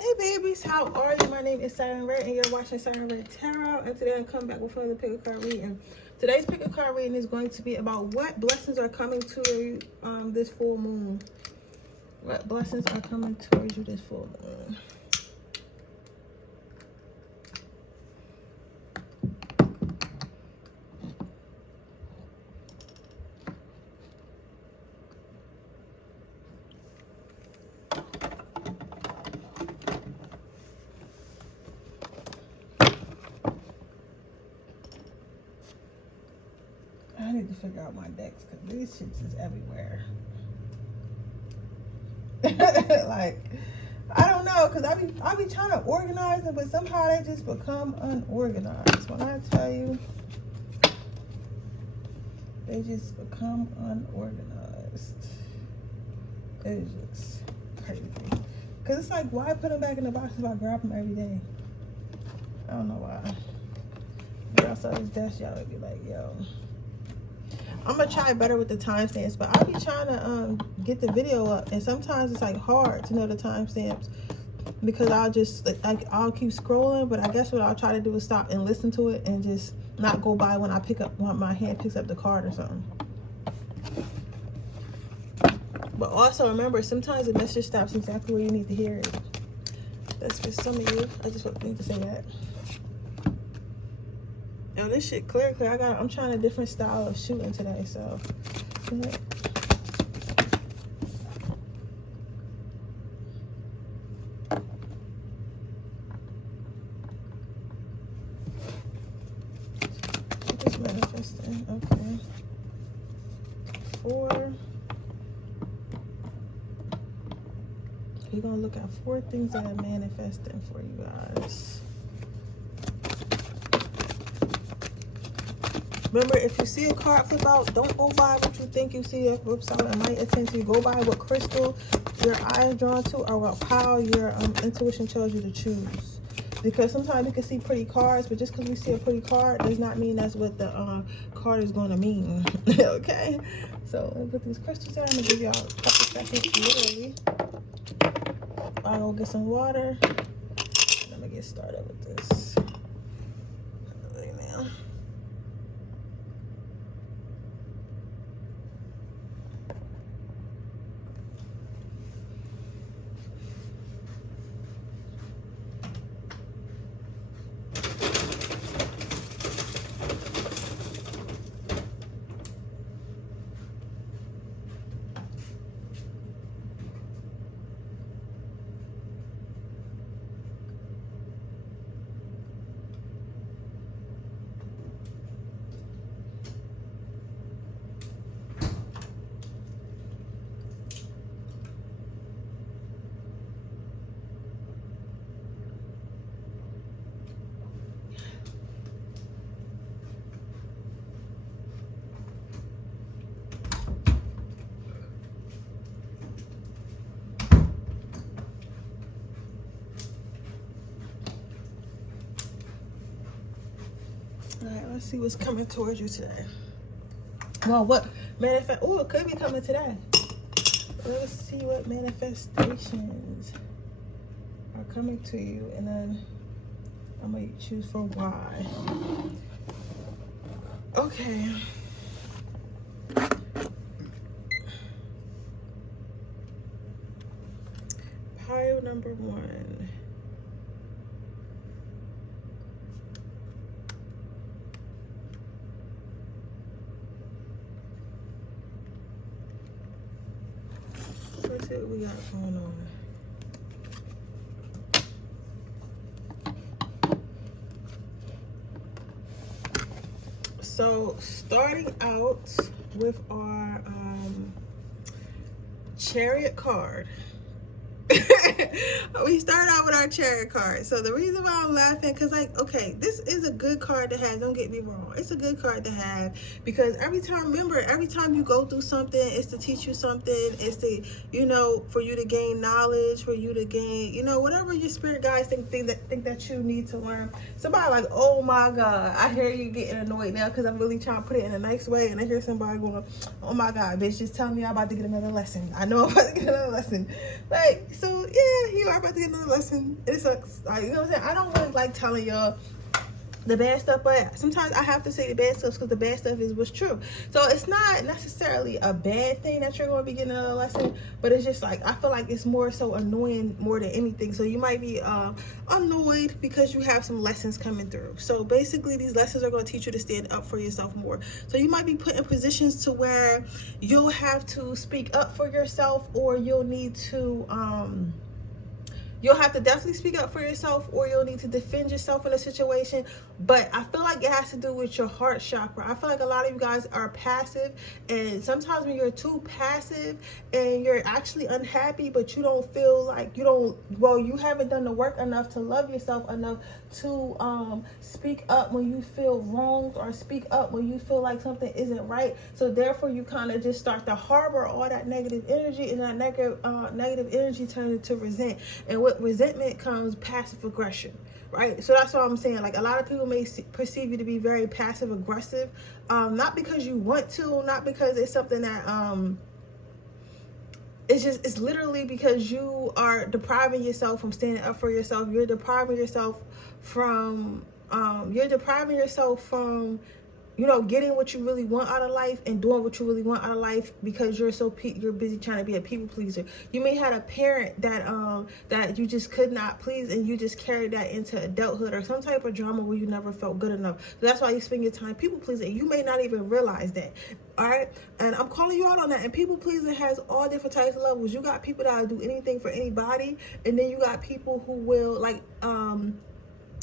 Hey babies, how are you? My name is Siren Redd and you're watching Siren Redd Tarot, and today I'm coming back with another pick a card reading. Today's pick a card reading is going to be about what blessings are coming to you this full moon. What blessings are coming towards you this full moon? I need to figure out my decks because these shits is everywhere. Like, I don't know, because I be trying to organize them, but somehow they just become unorganized. When I tell you, they just become unorganized. It's just crazy. Because it's like, why put them back in the box if I grab them every day? I don't know why. But I saw this desk, y'all would be like, yo. I'm gonna try better with the timestamps, but I'll be trying to get the video up, and sometimes it's like hard to know the timestamps because I'll just I'll keep scrolling. But I guess what I'll try to do is stop and listen to it and just not go by when I pick up, when my hand picks up the card or something. But also remember, sometimes the message stops exactly where you need to hear it. That's for some of you. I just need to say that. Now this shit clear. I'm trying a different style of shooting today, so yeah. Just manifesting. Okay. 4. We're gonna look at 4 things that are manifesting for you guys. Remember, if you see a card flip out, don't go by what you think you see it flips out. It might attempt you. Go by what crystal your eye is drawn to, or what pile your intuition tells you to choose. Because sometimes you can see pretty cards, but just because we see a pretty card does not mean that's what the card is going to mean. Okay? So, let me put these crystals down. I'm going to give y'all a couple seconds, literally. I'll go get some water. And I'm going to get started with this. Right now. All right, let's see what's coming towards you today. Well, what manifest? Oh, it could be coming today. Let's see what manifestations are coming to you, and then I'm gonna choose for why. Okay. Pile number 1. Let's see what we got going on. So, starting out with our Chariot card. We start out with our Chariot card. So the reason why I'm laughing, because like, okay, this is a good card to have. Don't get me wrong. It's a good card to have because every time you go through something, it's to teach you something. It's to, you know, for you to gain knowledge, for you to gain, you know, whatever your spirit guides think that you need to learn. Somebody like, oh my God, I hear you getting annoyed now because I'm really trying to put it in a nice way, and I hear somebody going, oh my God, bitch, just tell me I'm about to get another lesson. I know I'm about to get another lesson. Like, so yeah, you are about to get another lesson. It sucks. Like, you know what I'm saying? I don't really like telling y'all the bad stuff, but sometimes I have to say the bad stuff because the bad stuff is what's true. So it's not necessarily a bad thing that you're going to be getting another lesson, but it's just like, I feel like it's more so annoying more than anything. So you might be annoyed because you have some lessons coming through. So basically these lessons are going to teach you to stand up for yourself more. So you might be put in positions to where you'll have to speak up for yourself, or you'll need to you'll have to definitely speak up for yourself, or you'll need to defend yourself in a situation. But I feel like it has to do with your heart chakra. I feel like a lot of you guys are passive, and sometimes when you're too passive and you're actually unhappy, but you don't feel like you haven't done the work enough to love yourself enough to speak up when you feel wronged, or speak up when you feel like something isn't right. So therefore you kind of just start to harbor all that negative energy, and that negative energy turns into resent. And with resentment comes passive aggression, right? So that's what I'm saying. Like, a lot of people may perceive you to be very passive aggressive, not because you want to, not because it's something that it's literally because you are depriving yourself from standing up for yourself. You're depriving yourself from getting what you really want out of life and doing what you really want out of life, because you're busy trying to be a people pleaser. You may have a parent that you just could not please, and you just carried that into adulthood, or some type of drama where you never felt good enough. So that's why you spend your time people pleasing. You may not even realize that. All right, and I'm calling you out on that. And people pleasing has all different types of levels. You got people that will do anything for anybody, and then you got people who will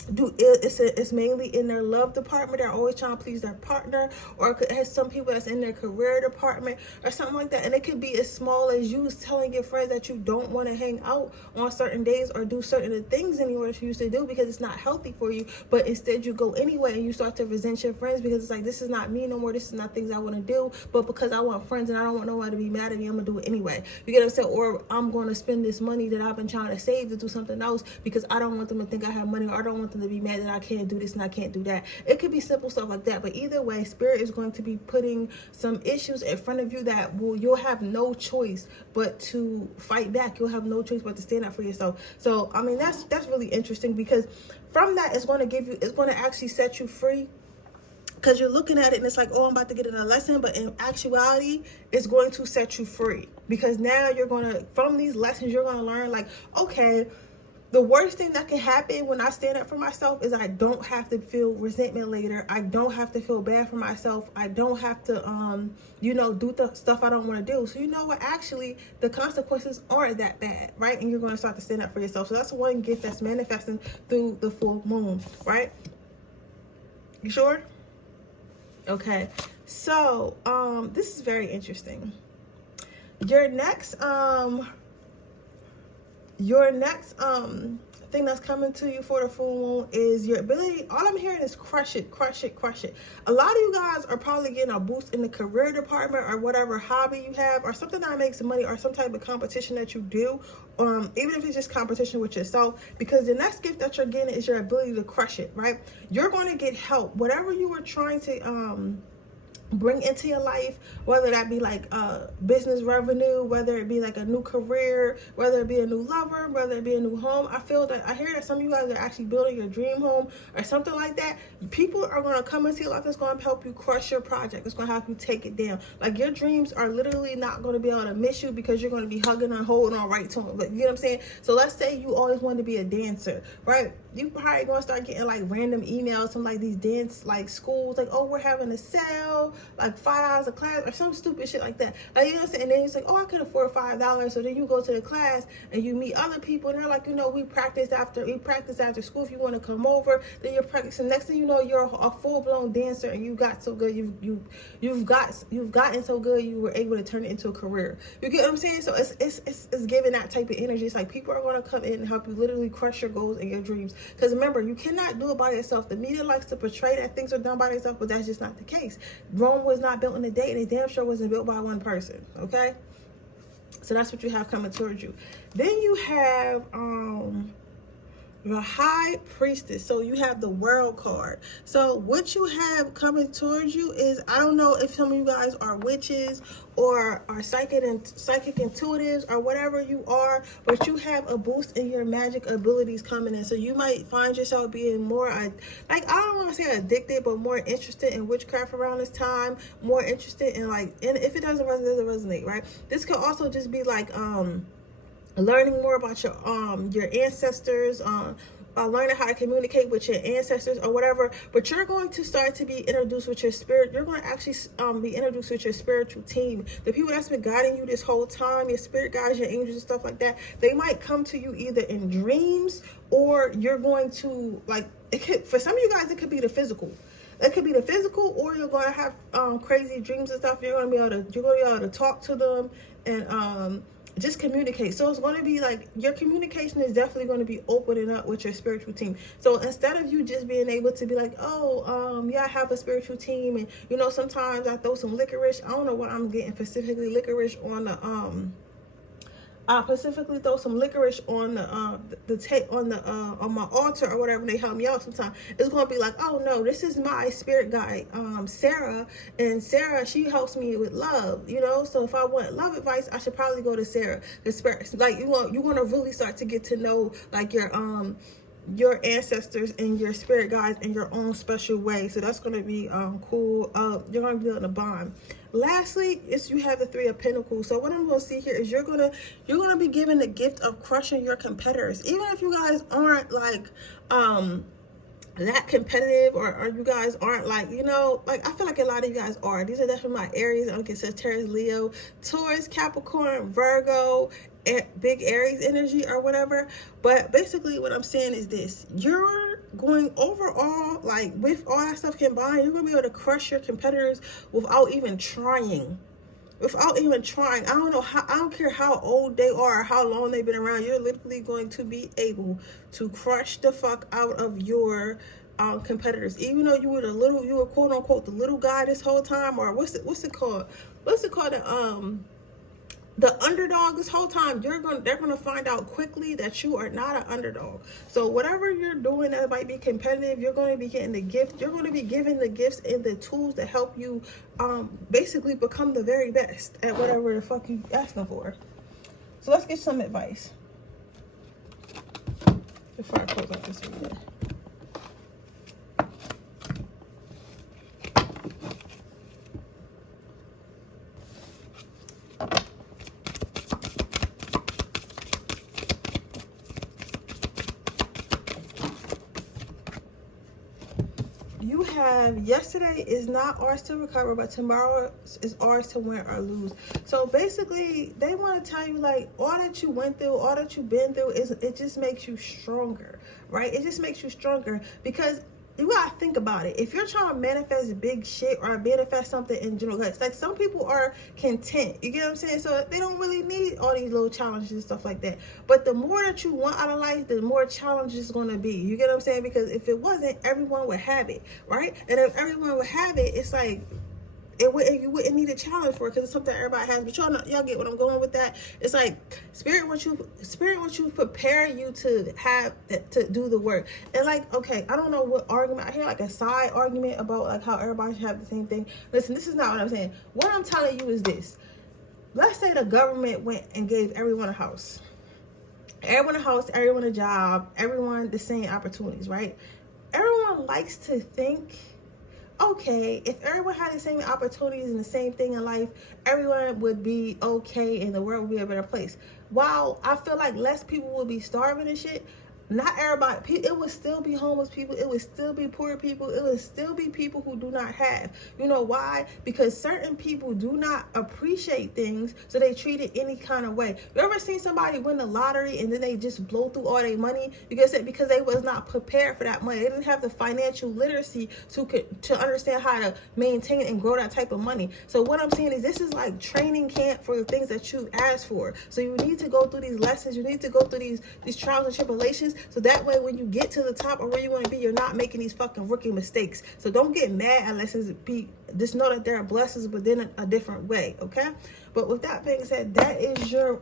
it's mainly in their love department. They're always trying to please their partner, or it has some people that's in their career department or something like that. And it could be as small as you telling your friends that you don't want to hang out on certain days or do certain things anymore that you used to do because it's not healthy for you, but instead you go anyway, and you start to resent your friends because it's like, this is not me no more, this is not things I want to do, but because I want friends and I don't want nobody to be mad at me, I'm gonna do it anyway. You get what I'm saying? Or I'm going to spend this money that I've been trying to save to do something else because I don't want them to think I have money, or I don't want them to be mad that I can't do this and I can't do that. It could be simple stuff like that, but either way, Spirit is going to be putting some issues in front of you that you'll have no choice but to fight back. You'll have no choice but to stand up for yourself. So I mean, that's really interesting, because from that, it's going to actually set you free, because you're looking at it and it's like, oh, I'm about to get in a lesson, but in actuality, it's going to set you free, because now from these lessons, you're going to learn, like, okay, the worst thing that can happen when I stand up for myself is I don't have to feel resentment later. I don't have to feel bad for myself. I don't have to, do the stuff I don't want to do. So you know what? Actually, the consequences aren't that bad, right? And you're going to start to stand up for yourself. So that's one gift that's manifesting through the full moon, right? You sure? Okay. So, this is very interesting. Your next thing that's coming to you for the full moon is your ability. All I'm hearing is crush it, crush it, crush it. A lot of you guys are probably getting a boost in the career department, or whatever hobby you have, or something that makes money, or some type of competition that you do, even if it's just competition with yourself, because the next gift that you're getting is your ability to crush it, right? You're going to get help. Whatever you were trying to bring into your life, whether that be like business revenue, whether it be like a new career, whether it be a new lover, whether it be a new home. I hear that some of you guys are actually building your dream home or something like that. People are going to come into your life that's going to help you crush your project. It's going to help you take it down. Like, your dreams are literally not going to be able to miss you, because you're going to be hugging and holding on right to them. But you know what I'm saying? So let's say you always wanted to be a dancer, right? You probably going to start getting like random emails from like these dance like schools, like, oh, we're having a sale, like $5 a class, or some stupid shit like that. Like, you know what I'm saying? And then it's like, oh, I can afford $5. So then you go to the class and you meet other people, and they're like, we practice after school. If you want to come over, then you're practicing. Next thing you know, you're a full-blown dancer, and you got so good, you've gotten so good, you were able to turn it into a career. You get what I'm saying? So it's giving that type of energy. It's like people are going to come in and help you literally crush your goals and your dreams. Because remember, you cannot do it by yourself. The media likes to portray that things are done by themselves, but that's just not the case. Rome was not built in a day, and it damn sure wasn't built by one person. Okay, so that's what you have coming towards you. Then you have Your High Priestess. So you have the World card. So what you have coming towards you is, I don't know if some of you guys are witches or are psychic intuitives or whatever you are, but you have a boost in your magic abilities coming in. So you might find yourself being more, I don't want to say addicted, but more interested in witchcraft around this time, more interested in like, and if it doesn't resonate, right? This could also just be like, learning more about your ancestors, learning how to communicate with your ancestors or whatever. But you're going to start to be introduced with your spirit. You're going to actually be introduced with your spiritual team. The people that's been guiding you this whole time, your spirit guides, your angels and stuff like that, they might come to you either in dreams, or you're going to, like, it could, for some of you guys, it could be the physical. It could be the physical, or you're going to have crazy dreams and stuff. You're going to be able to talk to them and just communicate. So it's going to be like, your communication is definitely going to be opening up with your spiritual team. So instead of you just being able to be like, oh, yeah, I have a spiritual team, and you know, sometimes I throw some licorice. I don't know what I'm getting, specifically licorice on the I specifically throw some licorice on the on my altar or whatever, and they help me out sometimes. It's gonna be like, oh no, this is my spirit guide, Sarah, and Sarah, she helps me with love, you know. So if I want love advice, I should probably go to Sarah. The spirit, like, you're gonna really start to get to know like your ancestors and your spirit guides in your own special way. So that's going to be cool. You're going to be building a bond. Lastly, is you have the Three of Pentacles. So what I'm going to see here is you're going to be given the gift of crushing your competitors. Even if you guys aren't like that competitive, or you guys aren't like, you know, like, I feel like a lot of you guys are. These are definitely my Aries. I get Sagittarius, Leo, Taurus, Capricorn, Virgo, big Aries energy or whatever. But basically what I'm saying is this: you're going overall, like, with all that stuff combined, you're gonna be able to crush your competitors without even trying. I don't know how, I don't care how old they are, how long they've been around, you're literally going to be able to crush the fuck out of your competitors. Even though you were quote unquote the little guy this whole time, or what's it called, the underdog this whole time. They're gonna find out quickly that you are not an underdog. So whatever you're doing that might be competitive, you're going to be getting the gift. You're going to be given the gifts and the tools to help you basically become the very best at whatever the fuck you asking for. So let's get some advice before I close out this video. You have, yesterday is not ours to recover, but tomorrow is ours to win or lose. So basically, they want to tell you, like, all that you went through, all that you've been through, it just makes you stronger, right? It just makes you stronger, because you gotta think about it. If you're trying to manifest big shit or manifest something in general, like, some people are content, you get what I'm saying? So they don't really need all these little challenges and stuff like that. But the more that you want out of life, the more challenges it's gonna be. You get what I'm saying? Because if it wasn't, everyone would have it, right? And if everyone would have it, it's like, you wouldn't need a challenge for it, because it's something everybody has. But y'all get what I'm going with that. It's like spirit wants you prepare you to have to do the work. And like, okay, I don't know what argument I hear, like a side argument about like how everybody should have the same thing. Listen, this is not what I'm saying. What I'm telling you is this: let's say the government went and gave everyone a house, everyone a job, everyone the same opportunities, right? Everyone likes to think, okay, if everyone had the same opportunities and the same thing in life, everyone would be okay and the world would be a better place. While I feel like less people would be starving and shit, not everybody, it would still be homeless people, it would still be poor people, it would still be people who do not have. You know why? Because certain people do not appreciate things, so they treat it any kind of way. You ever seen somebody win the lottery and then they just blow through all their money? Because they was not prepared for that money. They didn't have the financial literacy to understand how to maintain and grow that type of money. So what I'm saying is, this is like training camp for the things that you asked for. So you need to go through these lessons, you need to go through these trials and tribulations, so that way when you get to the top or where you want to be, you're not making these fucking rookie mistakes. So don't get mad unless just know that there are blessings, but then a different way, okay? But with that being said, that is your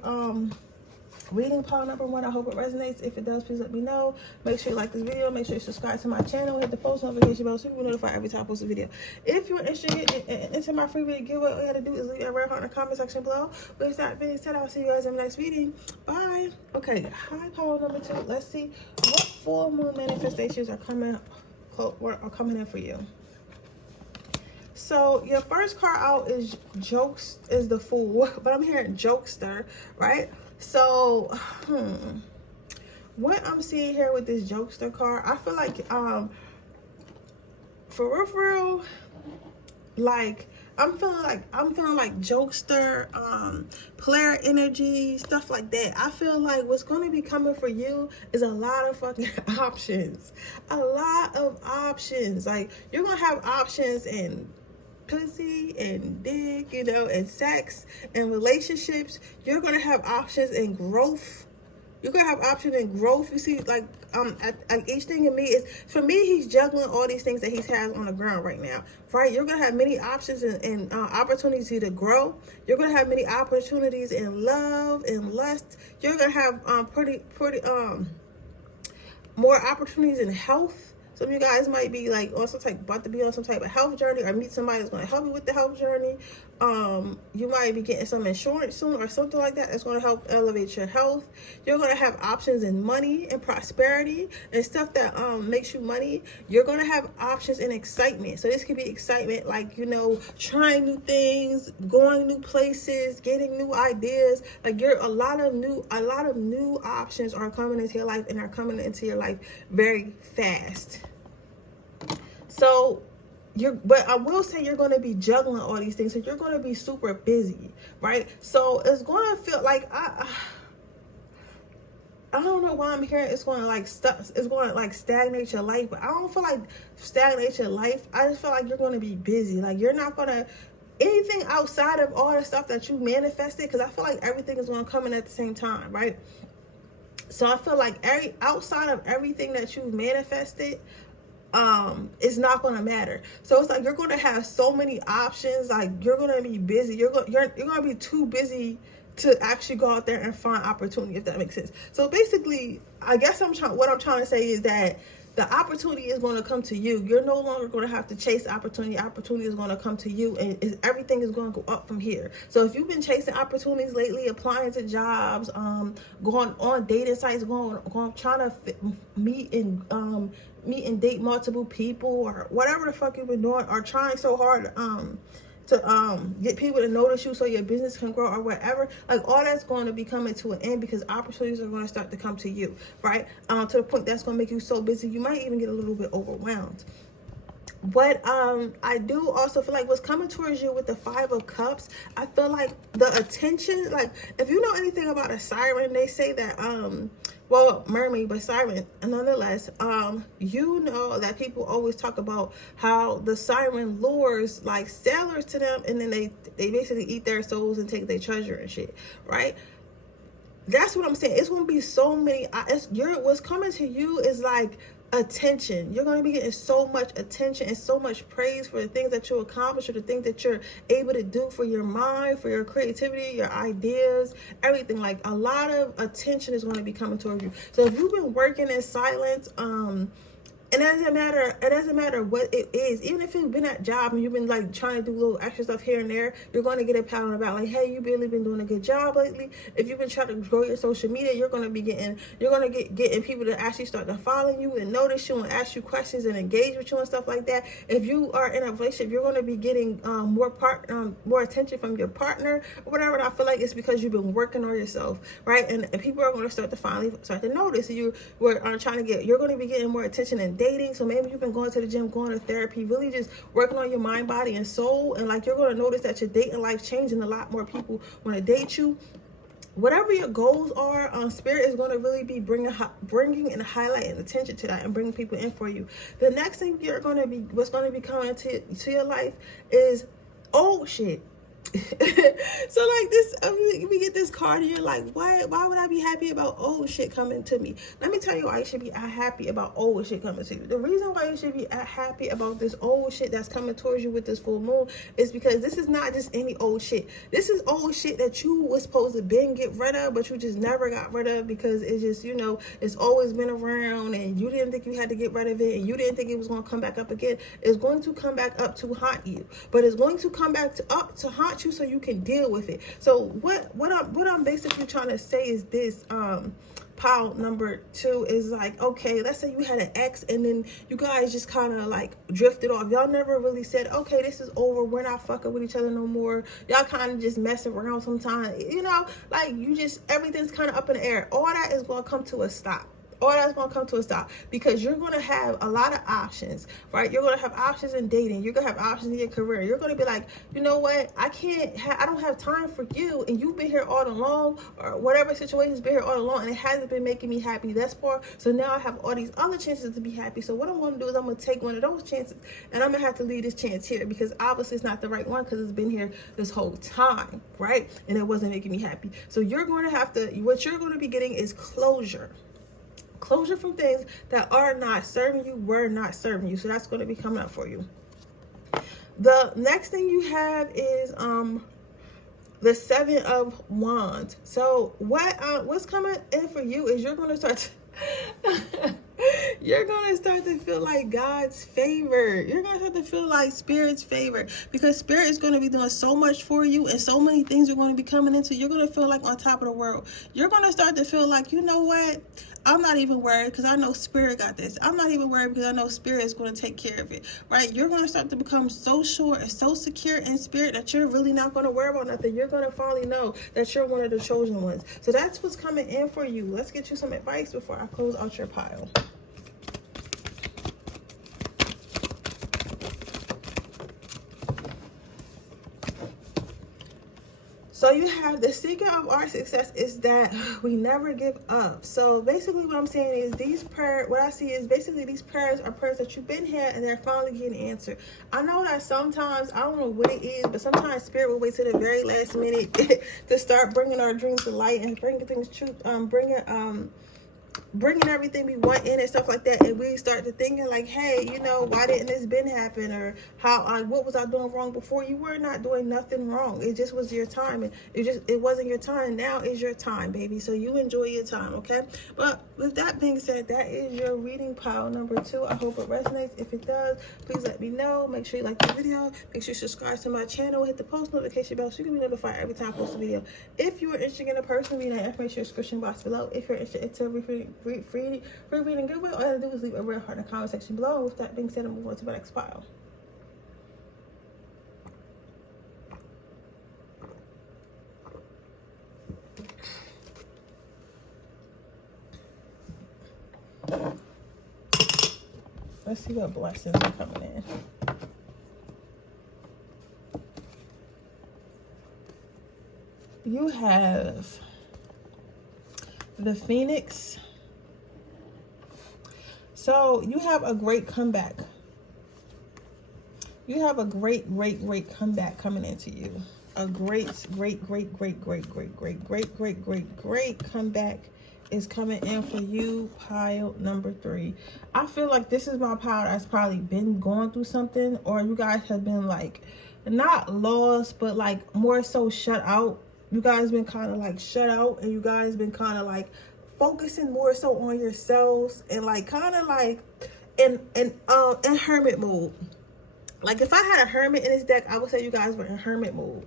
reading pile number 1. I hope it resonates. If it does, please let me know. Make sure you like this video. Make sure you subscribe to my channel. Hit the post notification bell so you can be notified every time I post a video. If you're interested into my free video giveaway, all you have to do is leave a red heart in the comment section below. With that being said, I'll see you guys in the next video. Bye. Okay, high pile number 2. Let's see what full moon manifestations are coming in for you. So your first card out is the Fool, but I'm hearing jokester, right? So what I'm seeing here with this jokester card, I feel like for real, like I'm feeling like jokester, player energy, stuff like that. I feel like what's going to be coming for you is a lot of fucking options. A lot of options. Like, you're going to have options in pussy and dick, you know, and sex and relationships. You're going to have options in growth. You're going to have options in growth. You see, like, each thing in me is, for me, he's juggling all these things that he has on the ground right now, right? You're going to have many options and opportunities to grow. You're going to have many opportunities in love and lust. You're going to have pretty more opportunities in health. Some of you guys might be like about to be on some type of health journey, or meet somebody that's going to help you with the health journey. You might be getting some insurance soon or something like that that's going to help elevate your health. You're going to have options in money and prosperity and stuff that makes you money. You're going to have options in excitement. So this could be excitement, like, you know, trying new things, going new places, getting new ideas. Like, a lot of new options are coming into your life, and are coming into your life very fast. So but I will say you're going to be juggling all these things. So you're going to be super busy, right? So it's going to feel like, I don't know why I'm hearing it's going to like stagnate your life, but I don't feel like stagnate your life. I just feel like you're going to be busy. Like, you're not going to, anything outside of all the stuff that you manifested, because I feel like everything is going to come in at the same time, right? So I feel like outside of everything that you've manifested, it's not going to matter. So it's like you're going to have so many options. Like, you're going to be busy. You're going to be too busy to actually go out there and find opportunity, if that makes sense. So basically, I guess what I'm trying to say is that the opportunity is going to come to you. You're no longer going to have to chase opportunity. Opportunity is going to come to you, and everything is going to go up from here. So if you've been chasing opportunities lately, applying to jobs, going on dating sites, trying to meet and date multiple people, or whatever the fuck you've been doing, or trying so hard to get people to notice you so your business can grow, or whatever, like, all that's going to be coming to an end, because opportunities are going to start to come to you, right? To the point that's going to make you so busy you might even get a little bit overwhelmed. But I do also feel like what's coming towards you with the 5 of Cups, I feel like the attention, like, if you know anything about a siren, they say that well, mermaid, but siren nonetheless, you know that people always talk about how the siren lures like sailors to them, and then they basically eat their souls and take their treasure and shit, right? That's what I'm saying. It's going to be so many. What's coming to you is like attention. You're going to be getting so much attention and so much praise for the things that you accomplish, or the things that you're able to do for your mind, for your creativity, your ideas, everything. Like, a lot of attention is going to be coming towards you. So if you've been working in silence, and it doesn't matter what it is. Even if you've been at job and you've been like trying to do little extra stuff here and there, you're going to get a pat on the back, like, hey, you've really been doing a good job lately. If you've been trying to grow your social media, you're going to be getting people to actually start to follow you and notice you and ask you questions and engage with you and stuff like that. If you are in a relationship, you're going to be getting more attention from your partner or whatever. And I feel like it's because you've been working on yourself, right? And people are going to start to notice you're going to be getting more attention and dating. So maybe you've been going to the gym, going to therapy, really just working on your mind, body, and soul. And like, you're going to notice that your dating life changing. A lot more people want to date you. Whatever your goals are, Spirit is going to really be bringing and highlighting attention to that and bringing people in for you. The next thing what's going to be coming to your life is, oh shit, So like this, we get this card and you're like, what? Why would I be happy about old shit coming to me? Let me tell you why you should be happy about old shit coming to you. The reason why you should be happy about this old shit that's coming towards you with this full moon is because this is not just any old shit. This is old shit that you was supposed to get rid of, but you just never got rid of because it's just, you know, it's always been around and you didn't think you had to get rid of it and you didn't think it was going to come back up again. It's going to come back up to haunt you, but it's going to come back up to haunt you so you can deal with it. So what I'm basically trying to say is this, pile number 2 is like, okay, let's say you had an ex and then you guys just kind of like drifted off. Y'all never really said, okay, this is over, we're not fucking with each other no more. Y'all kind of just mess around sometimes, you know, like you just, everything's kind of up in the air. All that is going to come to a stop. All that's going to come to a stop because you're going to have a lot of options, right? You're going to have options in dating. You're going to have options in your career. You're going to be like, you know what? I don't have time for you. And you've been here all along, or whatever situation's been here all along, and it hasn't been making me happy thus far. So now I have all these other chances to be happy. So what I'm going to do is I'm going to take one of those chances and I'm going to have to leave this chance here because obviously it's not the right one because it's been here this whole time, right? And it wasn't making me happy. So you're going to have to, what you're going to be getting is closure. Closure from things that are not serving you, were not serving you. So that's going to be coming up for you. The next thing you have is the 7 of Wands. So what's coming in for you is you're going to start you're going to start to feel like God's favor. You're going to start to feel like Spirit's favor because Spirit is going to be doing so much for you and so many things are going to be coming into. You're going to feel like on top of the world. You're going to start to feel like, you know what? I'm not even worried because I know Spirit got this. I'm not even worried because I know Spirit is going to take care of it, right? You're going to start to become so sure and so secure in Spirit that you're really not going to worry about nothing. You're going to finally know that you're one of the chosen ones. So that's what's coming in for you. Let's get you some advice before I close out your pile. So you have the secret of our success is that we never give up. So basically what I'm saying is what I see is basically these prayers are prayers that you've been here and they're finally getting answered. I know that sometimes, I don't know what it is, but sometimes Spirit will wait to the very last minute to start bringing our dreams to light and bringing things truth, bringing everything we want in and stuff like that, and we start to thinking like, hey, you know, why didn't this been happen, or what was I doing wrong before? You were not doing nothing wrong. It just was your time, and it wasn't your time. Now is your time, baby. So you enjoy your time, okay? But with that being said, that is your reading pile number 2. I hope it resonates. If it does, please let me know. Make sure you like the video. Make sure you subscribe to my channel. Hit the post notification bell so you can be notified every time I post a video. If you are interested in a person reading, information in the description box below. If you're interested in free reading goodwill, all you have to do is leave a red heart in the comment section below. And with that being said, I'm moving on to my next pile. Let's see what blessings are coming in. You have the Phoenix. So you have a great comeback. You have a great comeback coming into you. A great comeback is coming in for you, pile number 3. I feel like this is my pile that's probably been going through something, or you guys have been like, not lost, but like more so shut out. You guys been kind of like shut out, and you guys been kind of like focusing more so on yourselves, and like kind of like in hermit mode. Like if I had a hermit in this deck, I would say you guys were in hermit mode.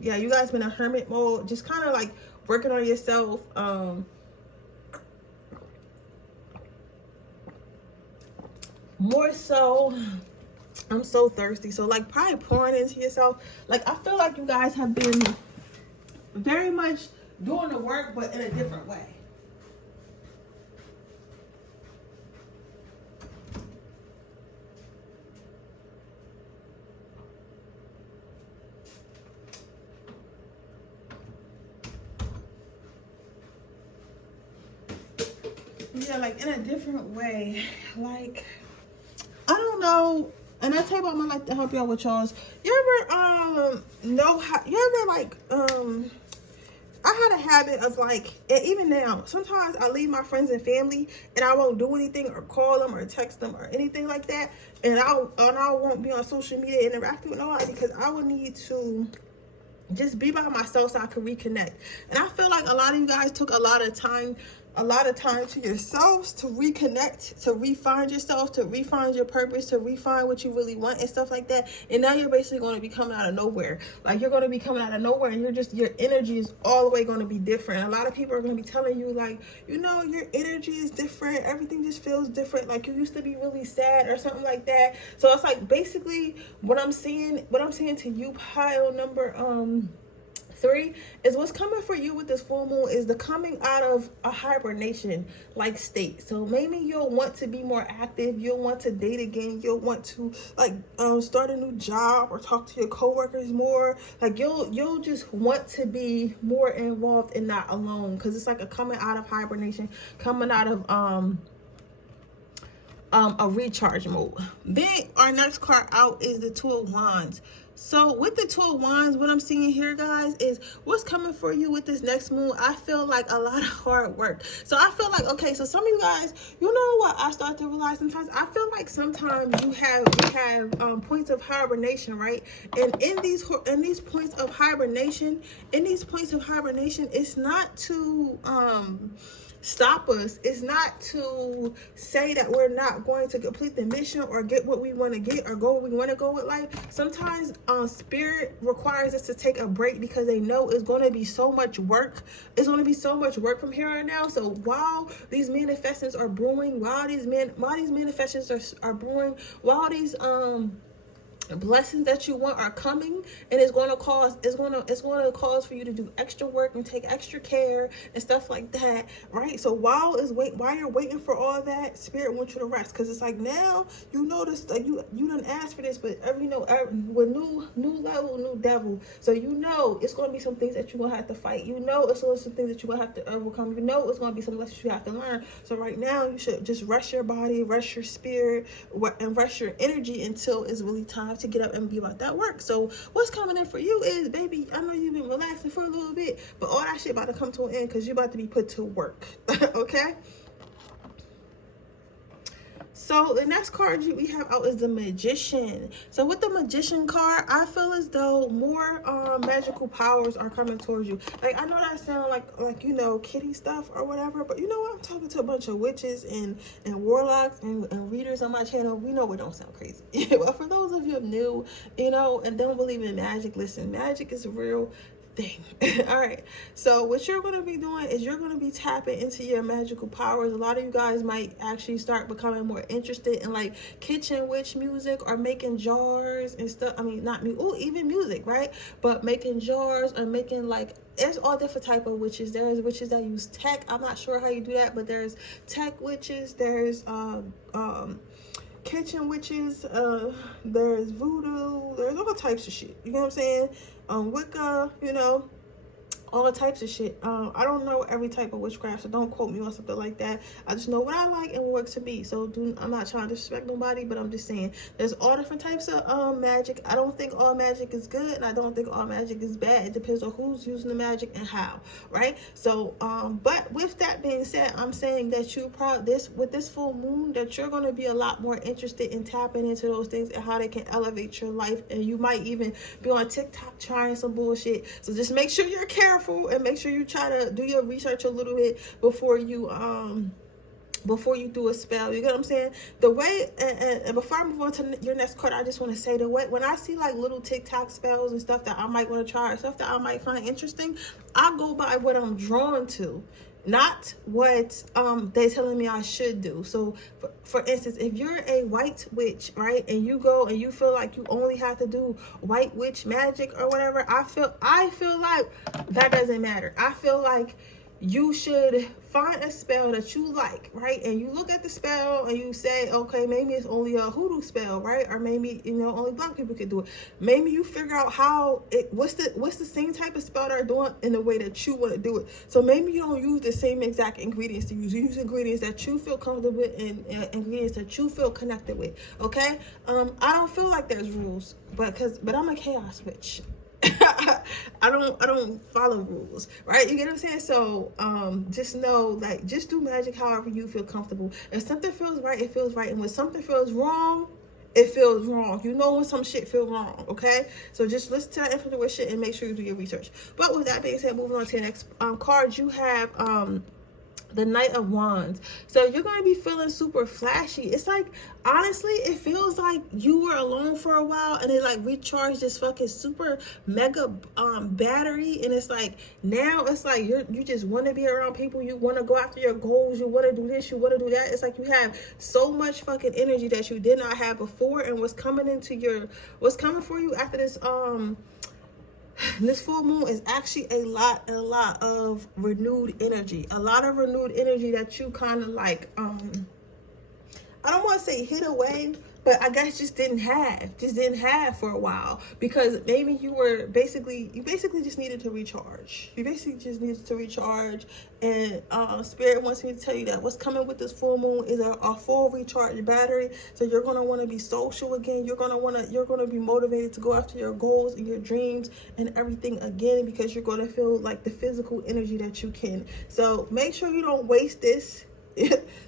Yeah, you guys been in hermit mode, just kind of like working on yourself. More so, I'm so thirsty. So like probably pouring into yourself. Like I feel like you guys have been very much doing the work, but in a different way. Yeah, like in a different way. Like, I don't know And I tell you about my life to help y'all with y'all's. You ever know how, you ever like I had a habit of like, and even now, sometimes I leave my friends and family and I won't do anything or call them or text them or anything like that. And I won't be on social media interacting with nobody because I would need to just be by myself so I can reconnect. And I feel like a lot of you guys took a lot of time to yourselves to reconnect, to refine yourself, to refine your purpose, to refine what you really want and stuff like that. And now you're basically going to be coming out of nowhere. Like, you're going to be coming out of nowhere and your energy is all the way going to be different. A lot of people are going to be telling you, like, you know, your energy is different. Everything just feels different. Like, you used to be really sad or something like that. So it's like, basically what I'm saying to you, pile number 3 is what's coming for you with this full moon is the coming out of a hibernation like state. So maybe you'll want to be more active, you'll want to date again, you'll want to like start a new job or talk to your coworkers more. Like you'll just want to be more involved and not alone, because it's like a coming out of hibernation, coming out of a recharge mode. Then our next card out is the 2 of Wands. So with the 2 of Wands, what I'm seeing here, guys, is what's coming for you with this next moon. I feel like a lot of hard work. So I feel like, okay, so some of you guys, you know what I start to realize sometimes? I feel like sometimes you have points of hibernation, right? And in these points of hibernation, it's not to stop us. It's not to say that we're not going to complete the mission or get what we want to get or go where we want to go with life. Sometimes spirit requires us to take a break because they know it's going to be so much work. It's going to be so much work from here on out. So while these manifestations are brewing, while these manifestations are brewing, while these blessings that you want are coming, and it's going to cause for you to do extra work and take extra care and stuff like that, right? So while you're waiting for all that, spirit wants you to rest, because it's like, now you notice that you didn't ask for this, but with new level, new devil. So you know it's going to be some things that you're going to have to fight. You know it's going to be some things that you're going to have to overcome. You know it's going to be some lessons you have to learn. So right now you should just rest your body, rest your spirit, and rest your energy until it's really time to get up and be about that work. So what's coming in for you is, baby, I know you've been relaxing for a little bit, but all that shit about to come to an end because you're about to be put to work. Okay? So the next card we have out is the Magician. So with the Magician card, I feel as though more magical powers are coming towards you. Like, I know that sounds like you know, kitty stuff or whatever, but you know what? I'm talking to a bunch of witches and warlocks and readers on my channel. We know it don't sound crazy. But for those of you new, you know, and don't believe in magic, listen, magic is a real thing. All right, so what you're going to be doing is you're going to be tapping into your magical powers. A lot of you guys might actually start becoming more interested in like kitchen witch music or making jars and stuff. I mean, not me, even music, right? But making jars or making like, there's all different type of witches. There's witches that use tech. I'm not sure how you do that, but there's tech witches, there's kitchen witches, there's voodoo, there's all types of shit, you know what I'm saying? Wicca, you know, all types of shit. I don't know every type of witchcraft, so don't quote me on something like that. I just know what I like and what works for me. So I'm not trying to disrespect nobody, but I'm just saying there's all different types of magic. I don't think all magic is good, and I don't think all magic is bad. It depends on who's using the magic and how, right? So but with that being said, I'm saying that with this full moon, that you're going to be a lot more interested in tapping into those things and how they can elevate your life. And you might even be on TikTok trying some bullshit. So just make sure you're careful and make sure you try to do your research a little bit before you do a spell. You get what I'm saying? The way, and before I move on to your next card, I just want to say, the way, when I see like little TikTok spells and stuff that I might want to try, or stuff that I might find interesting, I go by what I'm drawn to, not what they're telling me I should do. So for instance, if you're a white witch, right, and you go and you feel like you only have to do white witch magic or whatever, I feel like that doesn't matter. I feel like you should find a spell that you like, right? And you look at the spell and you say, okay, maybe it's only a hoodoo spell, right? Or maybe, you know, only black people could do it. Maybe you figure out what's the same type of spell they're doing in the way that you want to do it. So maybe you don't use the same exact ingredients to use. You use ingredients that you feel comfortable with and ingredients that you feel connected with, okay? I don't feel like there's rules, but I'm a chaos witch. I don't follow rules, right? You get what I'm saying? So just know, like, just do magic however you feel comfortable. If something feels right, it feels right, and when something feels wrong, it feels wrong. You know when some shit feels wrong, okay? So just listen to that intuition and make sure you do your research. But with that being said, moving on to the next card, you have the Knight of Wands. So you're going to be feeling super flashy. It's like, honestly, it feels like you were alone for a while and it like recharged this fucking super mega battery, and it's like now it's like you just want to be around people, you want to go after your goals, you want to do this, you want to do that. It's like you have so much fucking energy that you did not have before, and what's coming for you after this full moon is actually a lot of renewed energy. A lot of renewed energy that you kind of like, I don't want to say hid away, but I guess just didn't have for a while, because maybe you basically just needed to recharge. You basically just needed to recharge, and Spirit wants me to tell you that what's coming with this full moon is a full recharged battery. So you're gonna want to be social again. You're gonna be motivated to go after your goals and your dreams and everything again, because you're gonna feel like the physical energy that you can. So make sure you don't waste this.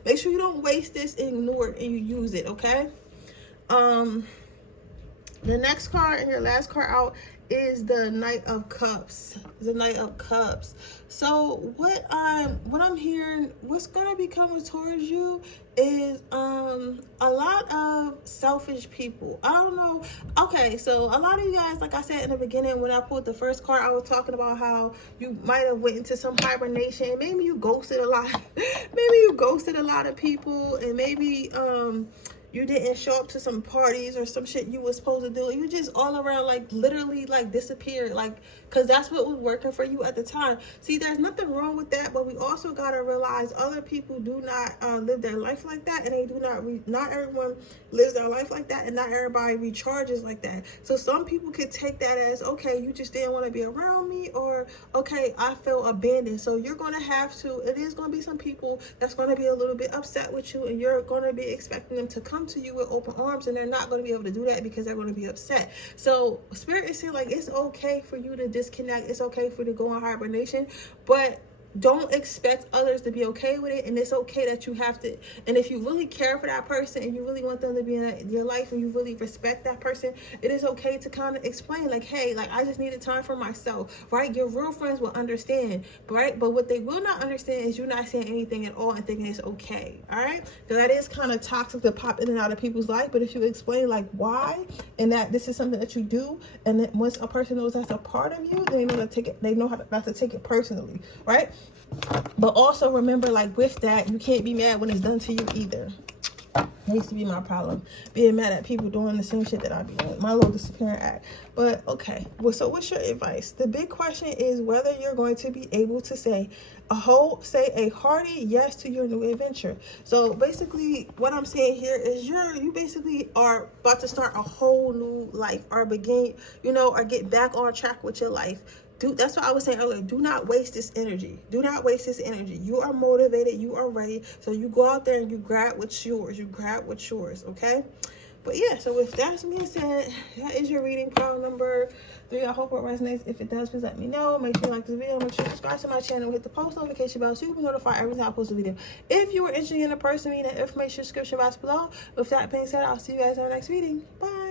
Make sure you don't waste this, ignore it, and you use it, okay? The next card and your last card out is the Knight of Cups. The Knight of Cups. So what I'm hearing, what's gonna be coming towards you is a lot of selfish people. I don't know. Okay, so a lot of you guys, like I said in the beginning when I pulled the first card, I was talking about how you might have went into some hibernation. Maybe you ghosted a lot. Maybe you ghosted a lot of people, and maybe you didn't show up to some parties or some shit you were supposed to do. You just all around like literally like disappeared, like, because that's what was working for you at the time. See, there's nothing wrong with that, but we also got to realize other people do not live their life like that, and they do not everyone lives their life like that, and not everybody recharges like that. So some people could take that as, okay, you just didn't want to be around me, or okay, I felt abandoned. So you're going to have to, it is going to be some people that's going to be a little bit upset with you, and you're going to be expecting them to come to you with open arms, and they're not going to be able to do that because they're going to be upset. So Spirit is saying, like, it's okay for you to disconnect. It's okay for you to go in hibernation, but don't expect others to be okay with it. And it's okay that you have to, and if you really care for that person and you really want them to be in your life and you really respect that person, it is okay to kind of explain, like, hey, like, I just needed time for myself, right? Your real friends will understand, right? But what they will not understand is you not saying anything at all and thinking it's okay, all right? Because that is kind of toxic to pop in and out of people's life. But if you explain like why, and that this is something that you do, and that once a person knows that's a part of you, they know how not to take it personally, right? But also remember, like, with that, you can't be mad when it's done to you either. That used to be my problem, being mad at people doing the same shit that I be doing, my little disappearing act. But okay, well, so what's your advice? The big question is whether you're going to be able to say a hearty yes to your new adventure. So basically what I'm saying here is you basically are about to start a whole new life, or begin, or get back on track with your life. That's what I was saying earlier. Do not waste this energy. Do not waste this energy. You are motivated. You are ready. So you go out there and you grab what's yours. Okay? But yeah, so with that being said, that is your reading, pile number 3. I hope it resonates. If it does, please let me know. Make sure you like this video. Make sure you subscribe to my channel. Hit the post notification bell so you can be notified every time I post a video. If you are interested in a person reading, the information description box below. With that being said, I'll see you guys in our next reading. Bye.